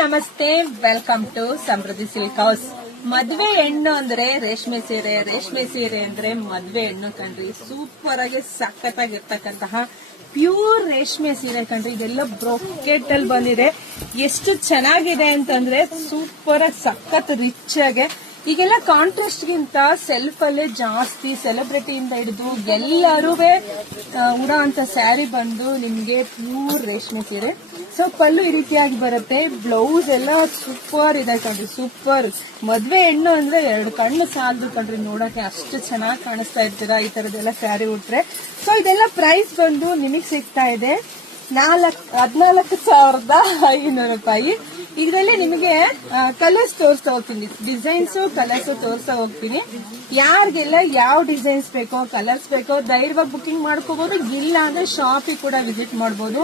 ನಮಸ್ತೆ, welcome to Samruddhi silk house. ಮದ್ವೆ ಹೆಣ್ಣು ಅಂದ್ರೆ ರೇಷ್ಮೆ ಸೀರೆ, ರೇಷ್ಮೆ ಸೀರೆ ಅಂದ್ರೆ ಮದ್ವೆ ಹೆಣ್ಣು ಕಣ್ರಿ. ಸೂಪರ್ ಆಗಿ ಸಖತ್ತಾಗಿರ್ತಕ್ಕಂತಹ ಪ್ಯೂರ್ ರೇಷ್ಮೆ ಸೀರೆ ಕಣ್ರಿ. ಇದೆಲ್ಲ ಬ್ರೊಕೆಟ್ ಅಲ್ಲಿ ಬಂದಿದೆ. ಎಷ್ಟು ಚೆನ್ನಾಗಿದೆ ಅಂತಂದ್ರೆ ಸೂಪರ್ ಆಗಿ ಸಖತ್ ರಿಚ್ ಆಗಿ. ಈಗೆಲ್ಲ ಕಾಂಟ್ರಾಸ್ಟ್ ಗಿಂತ ಸೆಲ್ಫ್ ಅಲ್ಲೇ ಜಾಸ್ತಿ ಸೆಲೆಬ್ರಿಟಿಯಿಂದ ಹಿಡಿದು ಎಲ್ಲರೂ ಉಡೋ ಅಂತ ಸ್ಯಾರಿ ಬಂದು ನಿಮ್ಗೆ ಪ್ಯೂರ್ ರೇಷ್ಮೆ ಸೀರೆ. ಸೊ ಪಲ್ಲು ಈ ರೀತಿಯಾಗಿ ಬರುತ್ತೆ. ಬ್ಲೌಸ್ ಎಲ್ಲ ಸೂಪರ್ ಇದೆ ಕಣ್ರಿ, ಸೂಪರ್. ಮದ್ವೆ ಹೆಣ್ಣು ಅಂದ್ರೆ ಎರಡು ಕಣ್ಣು ಸಾಲದು ಕಣ್ರಿ ನೋಡಕ್ಕೆ, ಅಷ್ಟು ಚೆನ್ನಾಗಿ ಕಾಣಿಸ್ತಾ ಇರ್ತೀರಾ ಈ ತರದೆಲ್ಲ ಸ್ಯಾರಿ ಉಟ್ರೆ. ಸೊ ಇದೆಲ್ಲ ಪ್ರೈಸ್ ಬಂದು ನಿಮಗ್ ಸಿಗ್ತಾ ಇದೆ 14,500 ರೂಪಾಯಿ. ಇದರಲ್ಲಿ ನಿಮಗೆ ಕಲರ್ಸ್ ತೋರಿಸ್ತಾ ಹೋಗ್ತೀನಿ, ಡಿಸೈನ್ಸ್ ಕಲರ್ಸ್ ತೋರಿಸ್ತಾ ಹೋಗ್ತೀನಿ. ಯಾರಿಗೆಲ್ಲ ಯಾವ ಡಿಸೈನ್ಸ್ ಬೇಕೋ, ಕಲರ್ಸ್ ಬೇಕೋ ಧೈರ್ಯವಾಗಿ ಬುಕಿಂಗ್ ಮಾಡ್ಕೋಬಹುದು. ಇಲ್ಲ ಅಂದ್ರೆ ಶಾಪಿಗೆ ಕೂಡ ವಿಸಿಟ್ ಮಾಡಬಹುದು.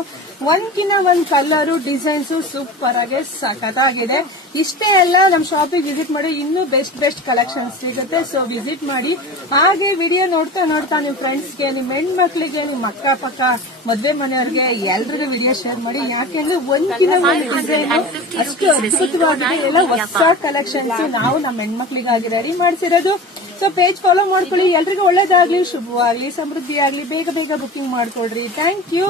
ಒಂದ್ಕಿನ್ನ ಒಂದ್ ಕಲರು ಡಿಸೈನ್ಸ್ ಸೂಪರ್ ಆಗಿ ಸಖತ್ತಾಗಿದೆ. ಇಷ್ಟೇ ಅಲ್ಲ, ನಮ್ ಶಾಪಿಗೆ ವಿಸಿಟ್ ಮಾಡಿ ಇನ್ನೂ ಬೆಸ್ಟ್ ಕಲೆಕ್ಷನ್ಸ್ ಸಿಗುತ್ತೆ. ಸೊ ವಿಸಿಟ್ ಮಾಡಿ. ಹಾಗೆ ವಿಡಿಯೋ ನೋಡ್ತಾ ನಿಮ್ ಫ್ರೆಂಡ್ಸ್ಗೆ, ನಿಮ್ ಹೆಣ್ಮಕ್ಳಿಗೆ, ನಿಮ್ ಅಕ್ಕ ಪಕ್ಕ ಮದ್ವೆ ಮನೆಯವ್ರಿಗೆ ಎಲ್ರಿಗೂ ವಿಡಿಯೋ ಶೇರ್ ಮಾಡಿ. ಯಾಕೆಂದ್ರೆ ಒಂದ್ಕಿನ್ನ ಒಂದು ಡಿಸೈನ್ ಅಷ್ಟು ಅದ್ಭುತವಾಗಿದೆ. ಎಲ್ಲ ಹೊಸ ಕಲೆಕ್ಷನ್ಸ್ ನಾವು ನಮ್ಮ ಹೆಣ್ಮಕ್ಳಿಗಾಗಿ ರೆಡಿ ಮಾಡಿಸಿರೋದು. ಸೊ ಪೇಜ್ ಫಾಲೋ ಮಾಡ್ಕೊಳ್ಳಿ. ಎಲ್ರಿಗೂ ಒಳ್ಳೇದಾಗ್ಲಿ, ಶುಭವಾಗ್ಲಿ, ಸಮೃದ್ಧಿ ಆಗ್ಲಿ. ಬೇಗ ಬುಕಿಂಗ್ ಮಾಡ್ಕೊಳ್ರಿ. Thank you.